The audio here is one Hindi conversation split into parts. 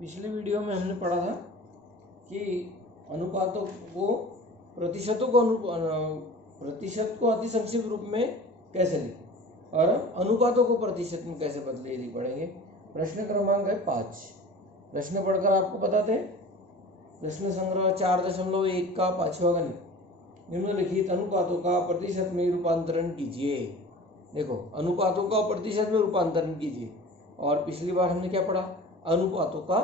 पिछले वीडियो में हमने पढ़ा था कि अनुपातों को प्रतिशत को अति संक्षिप्त रूप में कैसे लिखें और अनुपातों को प्रतिशत में कैसे बदले, यदि पढ़ेंगे। प्रश्न क्रमांक है 5। प्रश्न पढ़कर आपको बताते हैं। प्रश्न संग्रह 4.1 का 5वां गणित। निम्नलिखित अनुपातों का प्रतिशत में रूपांतरण कीजिए। देखो, अनुपातों का प्रतिशत में रूपांतरण कीजिए। और पिछली बार हमने क्या पढ़ा? अनुपातों का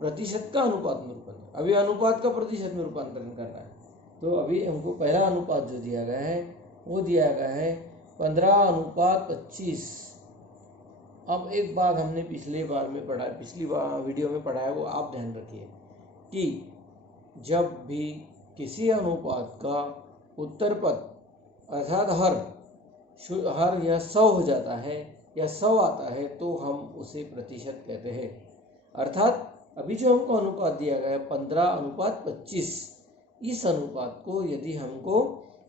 प्रतिशत का अनुपात में रूपांतरण। अभी अनुपात का प्रतिशत में रूपांतरण करना है। तो अभी हमको पहला अनुपात जो दिया गया है वो दिया गया है 15:25। अब एक बात हमने पिछली बार वीडियो में पढ़ा है, वो आप ध्यान रखिए कि जब भी किसी अनुपात का उत्तर पद अर्थात हर या 100 हो जाता है या 100 आता है तो हम उसे प्रतिशत कहते हैं। अर्थात अभी जो हमको अनुपात दिया गया है 15:25, इस अनुपात को यदि हमको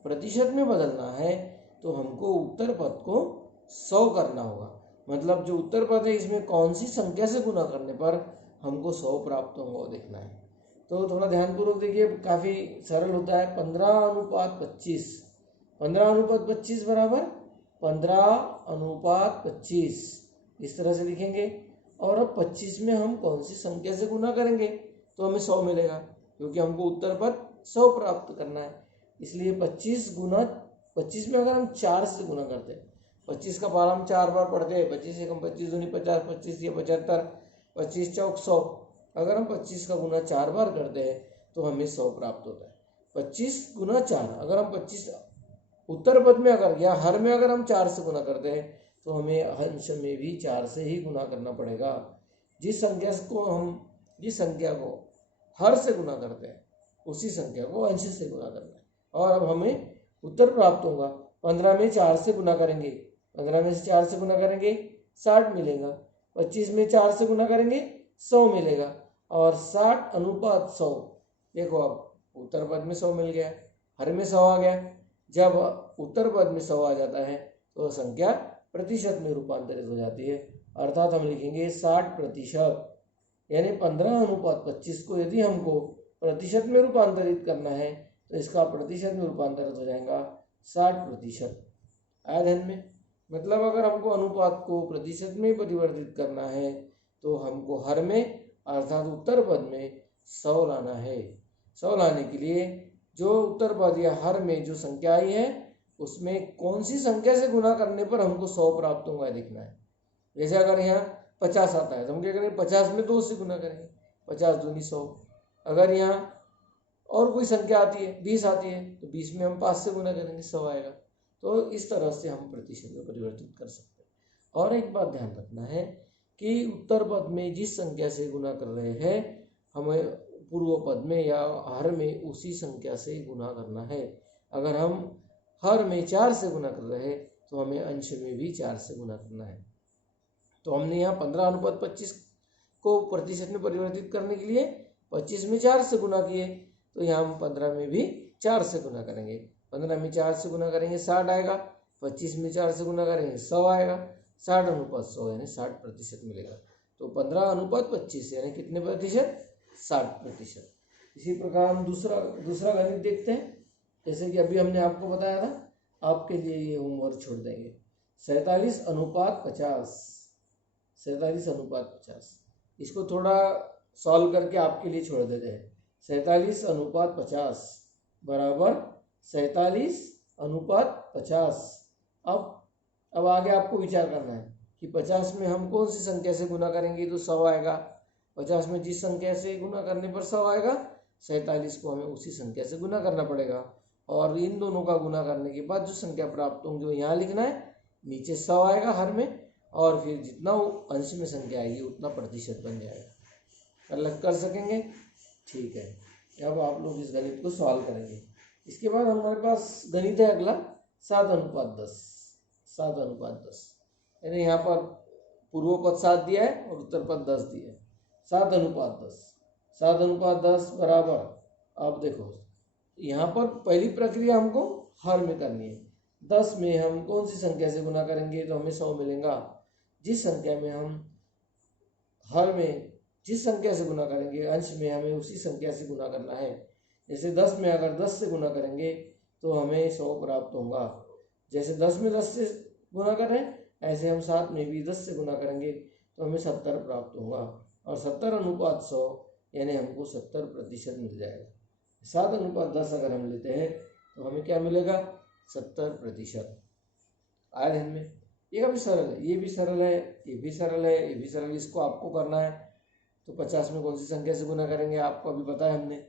प्रतिशत में बदलना है तो हमको उत्तर पद को 100 करना होगा। मतलब जो उत्तर पद है इसमें कौन सी संख्या से गुना करने पर हमको 100 प्राप्त होगा वो देखना है। तो थोड़ा ध्यानपूर्वक देखिए, काफ़ी सरल होता है। 15:25 15:25 बराबर 15:25 इस तरह से लिखेंगे। और अब 25 में हम कौन सी संख्या से गुना करेंगे तो हमें 100 मिलेगा, क्योंकि हमको उत्तर पद 100 प्राप्त करना है। इसलिए 25 में अगर हम 4 से गुना करते हैं, 25 का पारा हम 4 बार पढ़ते हैं। 25 एकम 25 दूनी 50, 25 या 75, 25 चौक 100। अगर हम 25 का गुना 4 बार करते हैं तो हमें 100 प्राप्त होता है। 25 गुना 4, अगर हम 25 उत्तर पद में या हर में अगर हम 4 से गुना करते हैं तो हमें अंश में भी 4 से ही गुना करना पड़ेगा। जिस संख्या को हर से गुना करते हैं उसी संख्या को अंश से गुना करना है। और अब हमें उत्तर प्राप्त होगा। 15 में 4 से गुना करेंगे, 15 में से 4 से गुना करेंगे 60 मिलेगा। 25 में 4 से गुना करेंगे 100 मिलेगा। और 60:100। देखो, अब उत्तर पद में 100 मिल गया, हर में 100 आ गया। जब उत्तर पद में 100 आ जाता है तो संख्या प्रतिशत में रूपांतरित हो जाती है। अर्थात हम लिखेंगे 60%। यानी 15:25 को यदि हमको प्रतिशत में रूपांतरित करना है तो इसका प्रतिशत में रूपांतरित हो जाएगा 60%। आया ध्यान में? मतलब अगर हमको अनुपात को प्रतिशत में परिवर्तित करना है तो हमको हर में अर्थात उत्तर पद में 100 लाना है। 100 लाने के लिए जो उत्तर पद या हर में जो संख्या आई है उसमें कौन सी संख्या से गुना करने पर हमको 100 प्राप्त होगा देखना है। जैसे अगर यहाँ 50 आता है तो हम क्या करेंगे? 50 में 2 से गुना करेंगे, 50 दूनी 100। अगर यहाँ और कोई संख्या आती है, 20 आती है, तो 20 में हम 5 से गुना करेंगे, 100 आएगा। तो इस तरह से हम प्रतिशत में परिवर्तित कर सकते हैं। और एक बात ध्यान रखना है कि उत्तर पद में जिस संख्या से गुना कर रहे हैं हमें पूर्व पद में या हर में उसी संख्या से गुना करना है। अगर हम हर में 4 से गुना कर रहे हैं तो हमें अंश में भी 4 से गुना करना है। तो हमने यहाँ 15:25 को प्रतिशत में परिवर्तित करने के लिए 25 में 4 से गुना किए, तो यहाँ हम 15 में भी 4 से गुना करेंगे। 15 में 4 से गुना करेंगे 60 आएगा, 25 में 4 से गुना करेंगे 100 आएगा। 60:100 यानी 60% मिलेगा। तो 15:25 यानी कितने प्रतिशत? 60%। इसी प्रकार हम दूसरा गणित देखते हैं। जैसे कि अभी हमने आपको बताया था, आपके लिए ये होमवर्क छोड़ देंगे। 47:50। 47:50 इसको थोड़ा सॉल्व करके आपके लिए छोड़ देते हैं। 47:50 बराबर 47:50। अब आगे आपको विचार करना है कि 50 में हम कौन सी संख्या से गुना करेंगे तो 100 आएगा। 50 में जिस संख्या से गुना करने पर 100 आएगा, 47 को हमें उसी संख्या से गुना करना पड़ेगा। और इन दोनों का गुना करने के बाद जो संख्या प्राप्त होंगी वो यहाँ लिखना है। नीचे 100 आएगा हर में, और फिर जितना अंश में संख्या आएगी उतना प्रतिशत बन जाएगा। अलग कर सकेंगे? ठीक है। अब आप लोग इस गणित को सॉल्व करेंगे। इसके बाद हमारे पास गणित है अगला 7:10। 7:10 यानी यहाँ पर पूर्व पद 7 दिया है और उत्तर पद 10 दिया है। 7:10 7:10 बराबर, अब देखो यहाँ पर पहली प्रक्रिया हमको हर में करनी है। 10 में हम कौन सी संख्या से गुना करेंगे तो हमें 100 मिलेगा। जिस संख्या में हम हर में जिस संख्या से गुना करेंगे अंश में हमें उसी संख्या से गुना करना है। जैसे 10 में अगर 10 से गुना करेंगे तो हमें 100 प्राप्त होगा। जैसे 10 में 10 से गुना करें ऐसे हम 7 में भी 10 से गुना करेंगे तो हमें 70 प्राप्त होगा। और 70/100 यानी हमको 70% मिल जाएगा। 7/10 अगर हम लेते हैं तो हमें क्या मिलेगा? 70%। आया ध्यान में? ये काफ़ी सरल है, ये भी सरल है, ये भी सरल है, ये भी सरल है। इसको आपको करना है तो 50 में कौन सी संख्या से गुना करेंगे आपको अभी पता है हमने।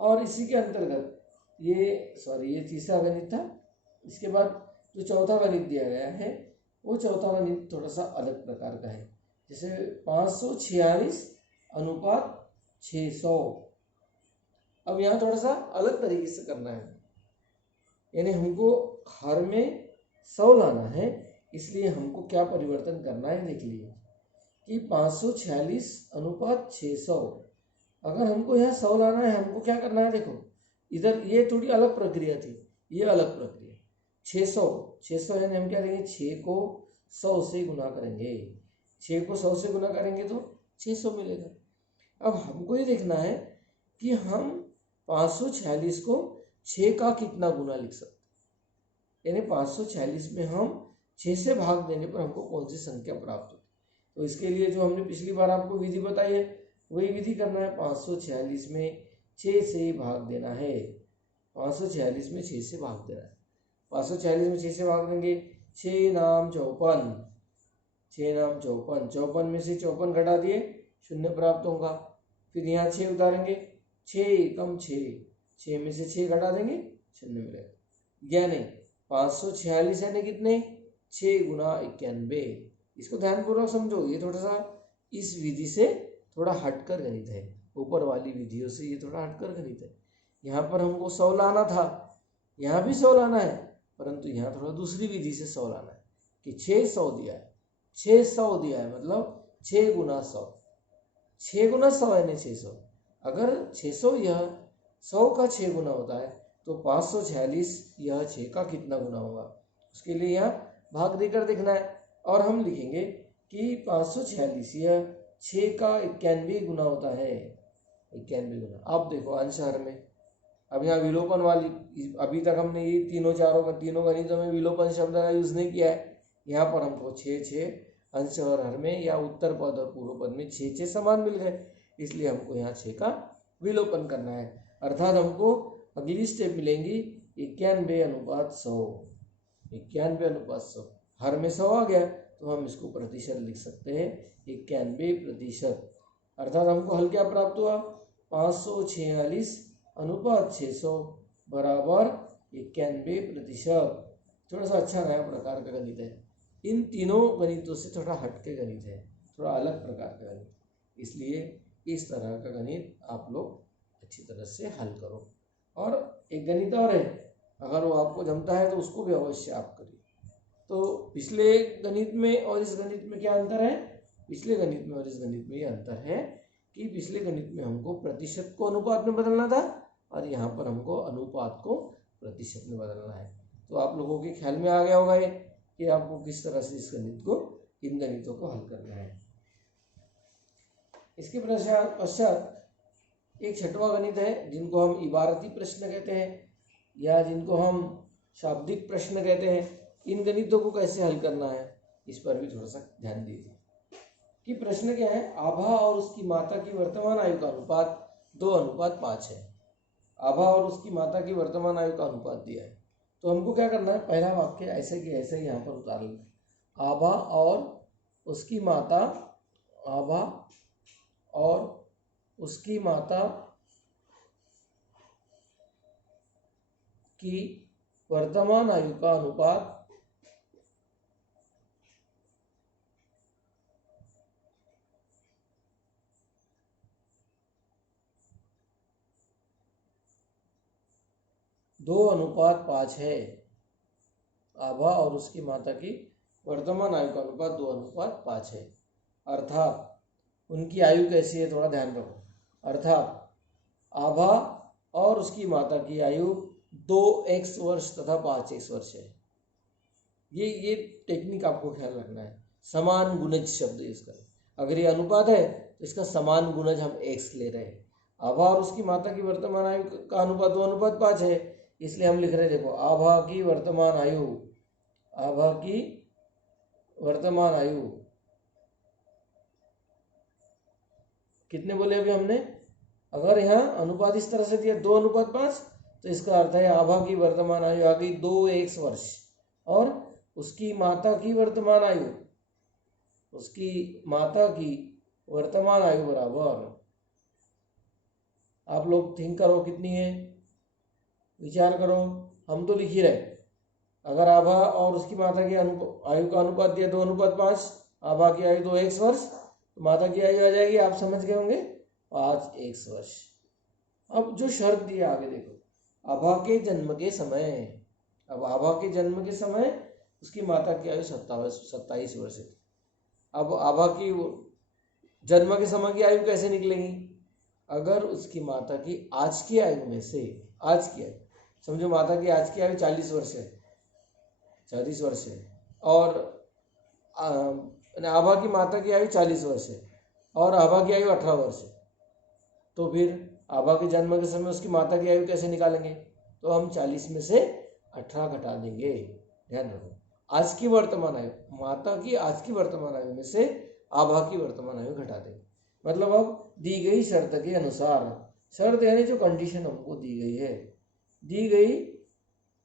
और इसी के अंतर्गत ये तीसरा गणित था। इसके बाद जो चौथा गणित दिया गया है वो चौथा गणित थोड़ा सा अलग प्रकार का है। जैसे 546/600। अब यहाँ थोड़ा सा अलग तरीके से करना है, यानी हमको हर में 100 लाना है। इसलिए हमको क्या परिवर्तन करना है देख लीजिए कि 546/600 अगर हमको यहाँ 100 लाना है, हमको क्या करना है? देखो इधर ये थोड़ी अलग प्रक्रिया थी, ये अलग प्रक्रिया। 600 यानी हम क्या करेंगे? 6 को 100 से गुना करेंगे। 6 को 100 से गुना करेंगे तो 600 मिलेगा। अब हमको ये देखना है कि हम 546 को 6 का कितना गुना लिख सकते, यानी 546 में हम 6 से भाग देने पर हमको कौन सी संख्या प्राप्त होती। तो इसके लिए जो हमने पिछली बार आपको विधि बताई है वही विधि करना है। 546 में 6 से भाग देना है। 546 में 6 से भाग देना है। 546 में 6 से भाग देंगे। 6 नाम 54, 6 नाम 54, 54 में से 54 घटा दिए, 0 प्राप्त होगा। फिर यहाँ 6 उतारेंगे, 6 कम 6 में से 6 घटा देंगे, 0 मिलेगा। यानी 546 यानी कितने? 6 गुना 91। इसको ध्यानपूर्वक समझो, ये थोड़ा सा इस विधि से थोड़ा हटकर गणित है, ऊपर वाली विधियों से ये थोड़ा हटकर गणित है। यहाँ पर हमको 100 लाना था, यहाँ भी 100 लाना है, परंतु यहाँ थोड़ा दूसरी विधि से 100 लाना है कि 600 दिया है, 600 दिया है मतलब 6 गुना 100, 6 गुना 100 यानी 600। अगर 600 यह 100 का 6 गुना होता है तो 546 यह 6 का कितना गुना होगा, उसके लिए यहाँ भाग देकर देखना है। और हम लिखेंगे कि 546 यह 6 का 91 गुना होता है, 91 गुना। अब देखो अंश हर में, अब यहाँ विलोपन वाली, अभी तक हमने ये तीनों गणितों में विलोपन शब्द का यूज नहीं किया है। यहाँ पर हमको 6 अंश और हर में या उत्तर पद और पूर्व पद में 6 समान मिल गए, इसलिए हमको यहाँ 6 का विलोपन करना है। अर्थात हमको अगली स्टेप मिलेंगी 91/100, 91/100। हर में 100 आ गया तो हम इसको प्रतिशत लिख सकते हैं 91%। अर्थात हमको हल क्या प्राप्त हुआ? 546/600 बराबर 91%। थोड़ा सा अच्छा नया प्रकार का गणित है। इन तीनों गणितों से थोड़ा हटके गणित है, थोड़ा अलग प्रकार का गणित, इसलिए इस तरह का गणित आप लोग अच्छी तरह से हल करो। और एक गणित और है, अगर वो आपको जमता है तो उसको भी अवश्य आप करिए। तो पिछले गणित में और इस गणित में क्या अंतर है? पिछले गणित में और इस गणित में ये अंतर है कि पिछले गणित में हमको प्रतिशत को अनुपात में बदलना था और यहाँ पर हमको अनुपात को प्रतिशत में बदलना है। तो आप लोगों के ख्याल में आ गया होगा ये कि आपको किस तरह से इस गणित को, इन गणितों को हल करना है। इसके पश्चात एक छठवां गणित है जिनको हम इबारती प्रश्न कहते हैं या जिनको हम शाब्दिक प्रश्न कहते हैं। इन गणितों को कैसे हल करना है इस पर भी थोड़ा सा ध्यान दीजिए कि प्रश्न क्या है। आभा और उसकी माता की वर्तमान आयु का अनुपात 2:5 है। आभा और उसकी माता की वर्तमान आयु का अनुपात दिया है, तो हमको क्या करना है? पहला वाक्य ऐसे कि ऐसे यहाँ पर उतार लेना। आभा और उसकी माता, आभा और उसकी माता की वर्तमान आयु का अनुपात 2:5 है। आभा और उसकी माता की वर्तमान आयु का अनुपात 2:5 है। अर्थात उनकी आयु कैसी है थोड़ा ध्यान रखो। अर्थात आभा और उसकी माता की आयु 2x वर्ष तथा 5x वर्ष है। ये टेक्निक आपको ख्याल रखना है। समान गुणज शब्द यूज करें। अगर ये अनुपात है तो इसका समान गुणज हम x ले रहे हैं। आभा और उसकी माता की वर्तमान आयु का अनुपात 2:5 है, इसलिए हम लिख रहे हैं, देखो आभा की वर्तमान आयु, आभा की वर्तमान आयु कितने बोले अभी हमने? अगर यहाँ अनुपात इस तरह से दिया 2:5, तो इसका अर्थ है आभा की वर्तमान आयु आ गई 2x वर्ष, और उसकी माता की वर्तमान आयु, उसकी माता की वर्तमान आयु बराबर, आप लोग थिंक करो कितनी है, विचार करो, हम तो लिख ही रहे। अगर आभा और उसकी माता की आयु का अनुपात दिया 2:5, आभा की आयु 2x वर्ष, तो माता की आयु आ जाएगी, आप समझ गए होंगे, 5x वर्ष। अब जो शर्त दिया आगे देखो, आभा के जन्म के समय, अब आभा के जन्म के समय उसकी माता की आयु 27 वर्ष थी। अब आभा की जन्म के समय की आयु कैसे निकलेगी? अगर उसकी माता की आज की आयु में से, आज की आयु समझो, माता की आज की आयु 40 वर्ष है, 40 वर्ष है, और आभा की माता की आयु 40 वर्ष है, और आभा की आयु 18 वर्ष है, तो फिर आभा के जन्म के समय उसकी माता की आयु कैसे निकालेंगे? तो हम 40 में से 18 घटा देंगे। ध्यान रखो, आज की वर्तमान आयु, माता की आज की वर्तमान आयु में से आभा की वर्तमान आयु घटा देंगे। मतलब अब दी गई शर्त के अनुसार, शर्त यानी जो कंडीशन हमको दी गई है, दी गई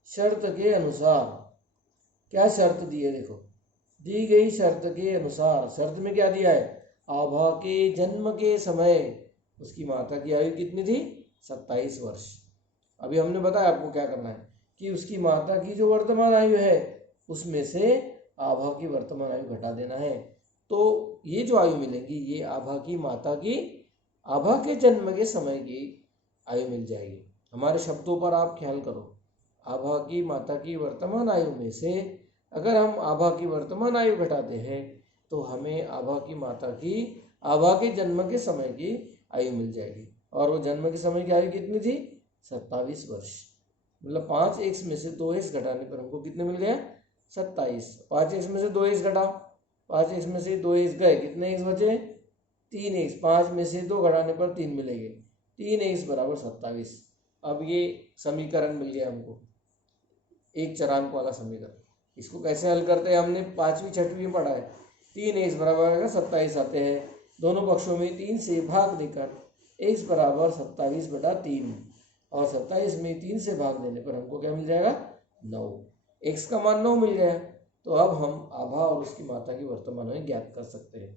शर्त के अनुसार, क्या शर्त दी है? देखो, दी गई शर्त के अनुसार, शर्त में क्या दिया है? आभा के जन्म के समय उसकी माता की आयु कितनी थी? 27 वर्ष। अभी हमने बताया आपको क्या करना है कि उसकी माता की जो वर्तमान आयु है उसमें से आभा की वर्तमान आयु घटा देना है। तो ये जो आयु मिलेगी ये आभा की माता की आभा के जन्म के समय की आयु मिल जाएगी। हमारे शब्दों पर आप ख्याल करो, आभा की माता की वर्तमान आयु में से अगर हम आभा की वर्तमान आयु घटाते हैं तो हमें आभा की माता की आभा के जन्म के समय की आयु मिल जाएगी। और वो जन्म के समय की आयु कितनी थी? 27 वर्ष। मतलब 5x में से 2x घटाने पर हमको कितने मिल गया? 27। 5x में से 2x घटा, 5x में से 2x गए, कितने x बचे? 3x। 5 में से 2 घटाने पर 3 मिलेंगे, 3x बराबर 27। अब ये समीकरण मिल गया हमको, एक चरांक वाला समीकरण। इसको कैसे हल करते हैं हमने 5वीं 6वीं में पढ़ा है। 3x बराबर 27 आते हैं, दोनों पक्षों में 3 से भाग देकर x बराबर 27/3, और 27 में 3 से भाग देने पर हमको क्या मिल जाएगा? 9। x का मान 9 मिल गया। तो अब हम आभा और उसकी माता की वर्तमान आयु ज्ञात कर सकते हैं।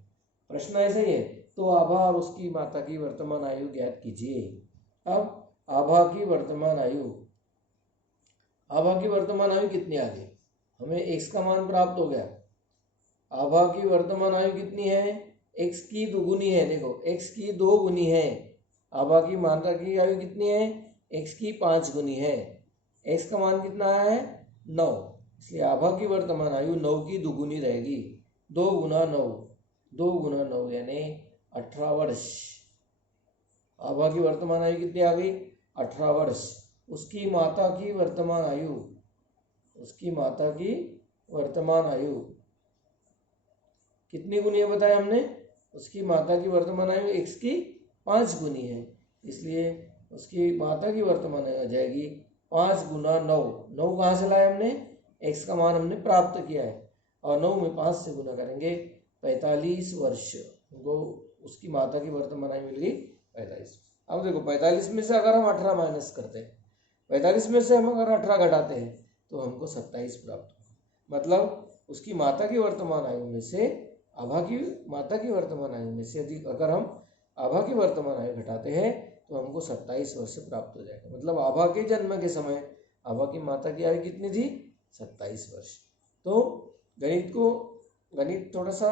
प्रश्न ऐसा ही है, तो आभा और उसकी माता की वर्तमान आयु ज्ञात कीजिए। अब आभा की वर्तमान आयु, आभा की वर्तमान आयु कितनी आ गई? हमें x का मान प्राप्त हो गया। आभा की वर्तमान आयु कितनी है? x की दुगुनी है। देखो, x की 2 गुनी है। आभा की माता की आयु कितनी है? x की 5 गुनी है। x का मान कितना आया है? 9। इसलिए आभा की वर्तमान आयु 9 की दुगुनी रहेगी। 2 गुना 9, 2 गुना 9 यानी 18 वर्ष। आभा की वर्तमान आयु कितनी आ गई? 18 वर्ष। उसकी माता की वर्तमान आयु, उसकी माता की वर्तमान आयु कितनी गुनी है बताया हमने? उसकी माता की वर्तमान आयु x की 5 गुनी है, इसलिए उसकी माता की वर्तमान आयु आ जाएगी 5 गुना 9। 9 कहाँ से लाए हमने? x का मान हमने प्राप्त किया है, और 9 में 5 से गुना करेंगे 45 वर्ष। उनको उसकी माता की वर्तमान आयु मिल गई 45। अब देखो, 45 में से अगर हम 18 माइनस करते हैं, 45 में से हम अगर 18 घटाते हैं तो हमको 27 प्राप्त होगा। मतलब उसकी माता की वर्तमान आयु में से आभा की माता की वर्तमान आयु में से यदि अगर हम आभा की वर्तमान आयु घटाते हैं तो हमको 27 वर्ष प्राप्त हो जाएगा। मतलब आभा के जन्म के समय आभा की माता की आयु कितनी थी? 27 वर्ष। तो गणित थोड़ा सा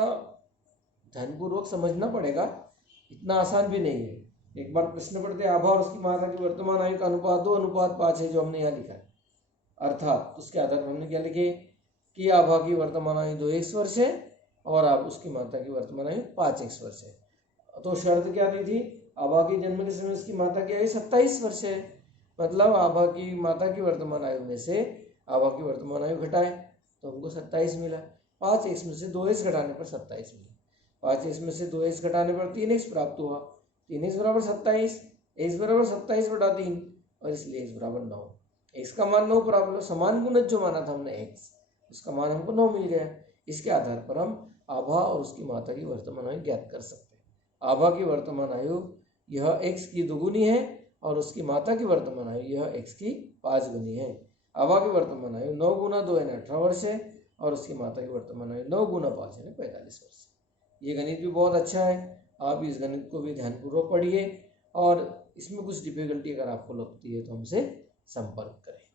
ध्यानपूर्वक समझना पड़ेगा, इतना आसान भी नहीं है। एक बार प्रश्न पढ़ते हैं, आभा और उसकी माता की वर्तमान आयु का अनुपात 2:5 है, जो हमने यहाँ लिखा है। अर्थात उसके आधार पर हमने क्या लिखे कि आभा की वर्तमान आयु 2x वर्ष है और अब उसकी माता की वर्तमान आयु 5x वर्ष है। तो शर्त क्या दी थी? आभा के जन्म के समय उसकी माता की आयु 27 वर्ष है। मतलब आभा की माता की वर्तमान आयु में से आभा की वर्तमान आयु घटाए तो हमको 27 मिला। 5x में से 2x घटाने पर 27 मिला। 5 एक्स में से 2 एक्स घटाने पर 3 एक्स प्राप्त हुआ। 3 एक्स बराबर 27, एक्स बराबर 27 बटा 3 और इसलिए एक्स बराबर 9। एक्स का मान 9 प्राप्त, समान गुणज जो माना था हमने एक्स, उसका मान हमको 9 मिल गया। इसके आधार पर हम आभा और उसकी माता की वर्तमान आयु ज्ञात कर सकते हैं। आभा की वर्तमान आयु यह एक्स की दुगुनी है और उसकी माता की वर्तमान आयु यह एक्स की 5 गुनी है। आभा की वर्तमान आयु 9 गुना 2 यानी 18 वर्ष है और उसकी माता की वर्तमान आयु 9 गुना 5 यानी 45 वर्ष। ये गणित भी बहुत अच्छा है, आप इस गणित को भी ध्यानपूर्वक पढ़िए और इसमें कुछ डिफिकल्टी अगर आपको लगती है तो हमसे संपर्क करें।